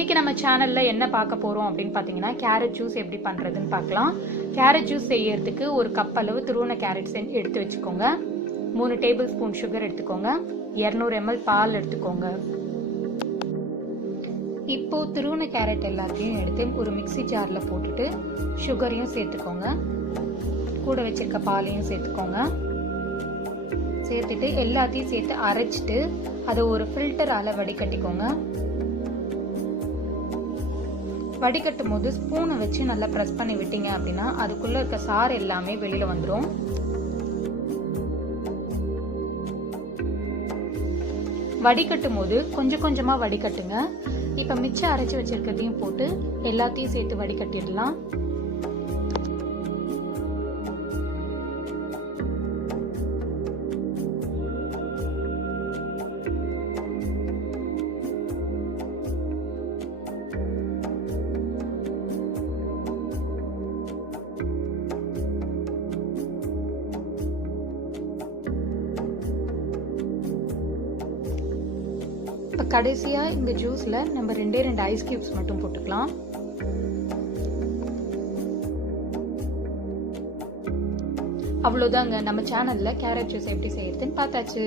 இன்னைக்கு நம்ம சேனல்ல என்ன பார்க்க போறோம் அப்படின்னு பாத்தீங்கன்னா கேரட் ஜூஸ் எப்படி பண்றதுன்னு பார்க்கலாம். கேரட் ஜூஸ் செய்யறதுக்கு ஒரு கப் அளவு துருவன கேரட் எடுத்து வச்சுக்கோங்க. 3 டேபிள் ஸ்பூன் சுகர் எடுத்துக்கோங்க. 200 ml பால் எடுத்துக்கோங்க. இப்போ துருவன கேரட் எல்லாத்தையும் எடுத்து ஒரு மிக்ஸி ஜார்ல போட்டுட்டு சுகரையும் சேர்த்துக்கோங்க. கூட வச்சிருக்க பாலையும் சேர்த்துக்கோங்க. சேர்த்துட்டு எல்லாத்தையும் சேர்த்து அரைச்சிட்டு அதை ஒரு ஃபில்டரால வடிகட்டிக்கோங்க. வடிகட்டும் போது ஸ்பூனை வச்சு நல்லா பிரஸ் பண்ணி விட்டீங்க அப்படின்னா அதுக்குள்ள இருக்க சாறு எல்லாமே வெளியில வந்துடும். வடிகட்டும் போது கொஞ்சம் கொஞ்சமா வடிகட்டுங்க. இப்ப மிச்சம் அரைச்சு வச்சிருக்கிறதையும் போட்டு எல்லாத்தையும் சேர்த்து வடிகட்டிடலாம். இப்போ கடைசியா இந்த ஜூஸ்ல நம்ம 2 ஐஸ் கியூப்ஸ் மட்டும் போட்டுக்கலாம். அவ்வளவுதாங்க, நம்ம சேனல்ல கேரட் ஜூஸ் எப்படி செய்யறதுன்னு பார்த்தாச்சு.